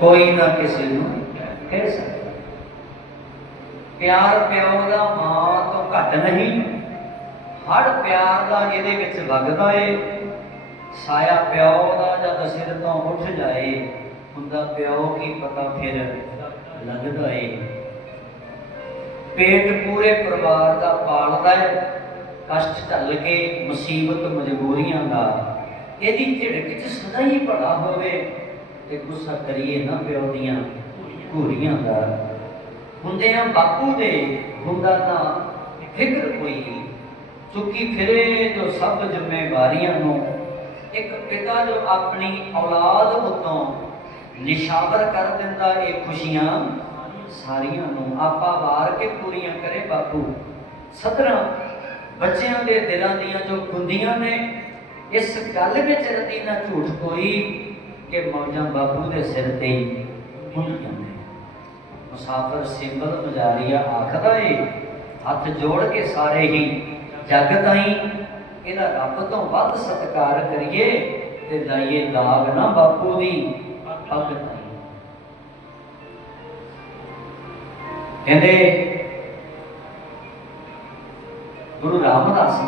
ਕੋਈ ਨਾ ਕਿਸੇ ਨੂੰ ਕਹਿ ਸਕਦਾ। ਪਿਆਰ ਪਿਓ ਦਾ ਮਾਂ ਤੋਂ ਘੱਟ ਨਹੀਂ। ਹਰ ਪਿਆਰ ਦਾ ਇਹਦੇ ਵਿੱਚ ਵਗਦਾ ਏ, ਸਾਇਆ ਪਿਓ ਦਾ ਜਦ ਸਿਰ ਤੋਂ ਉੱਠ ਜਾਏ, ਹੁੰਦਾ ਪਿਓ ਕੀ ਪਤਾ ਫਿਰ ਲੱਗਦਾ ਏ। ਪੇਟ ਪੂਰੇ ਪਰਿਵਾਰ ਦਾ ਪਾਲਦਾ ਏ, ਕਸ਼ਟ ਢੱਲ ਕੇ ਮੁਸੀਬਤ ਮਜਬੂਰੀਆਂ ਦਾ। ਇਹਦੀ ਝਿੜਕ 'ਚ ਸਦਾ ਹੀ ਭਲਾ ਹੋਵੇ। ਤੇ ਗੁੱਸਾ ਕਰੀਏ ਨਾ ਪਿਓ ਦੀਆਂ ਘੂਰੀਆਂ ਦਾ। ਹੁੰਦੇ ਆ ਬਾਪੂ ਦੇ, ਹੁੰਦਾ ਤਾਂ ਫਿਕਰ ਕੋਈ ਚੁੱਕੀ ਫਿਰੇ ਜੋ ਸਭ ਜ਼ਿੰਮੇਵਾਰੀਆਂ ਨੂੰ, ਇੱਕ ਪਿਤਾ ਜੋ ਆਪਣੀ ਔਲਾਦ ਉੱਤੋਂ ਨਿਸ਼ਾਵਰ ਕਰ ਦਿੰਦਾ, ਇਹ ਖੁਸ਼ੀਆਂ ਸਾਰੀਆਂ ਨੂੰ ਆਪਾ ਵਾਰ ਕੇ ਪੂਰੀਆਂ ਕਰੇ ਬਾਪੂ। ਸਤਰਾਂ ਬੱਚਿਆਂ ਦੇ ਦਿਲਾਂ ਦੀਆਂ ਜੋ ਗੁੰਦੀਆਂ ਨੇ, ਇਸ ਗੱਲ ਵਿੱਚ ਰਤੀ ਨਾ ਝੂਠ ਕੋਈ ਕਿ ਮੌਜਾਂ ਬਾਪੂ ਦੇ ਸਿਰ ਤੇ ਹੀ ਹੁੰਦੀਆਂ ਨੇ। ਮੁਸਾਫਰ ਸਿੰਬਲ ਮਜਾਰੀਆ ਆਖਦਾ ਏ, ਹੱਥ ਜੋੜ ਕੇ ਸਾਰੇ ਹੀ ਜਗ ਤਾਈ ਇਹਦਾ ਰੱਬ ਤੋਂ ਵੱਧ ਸਤਿਕਾਰ ਕਰੀਏ ਤੇ ਲਾਈਏ ਦਾਗ ਨਾ ਬਾਪੂ ਦੀ ਪੱਗ ਤਾਈ। ਕਹਿੰਦੇ, ਗੁਰੂ ਰਾਮਦਾਸ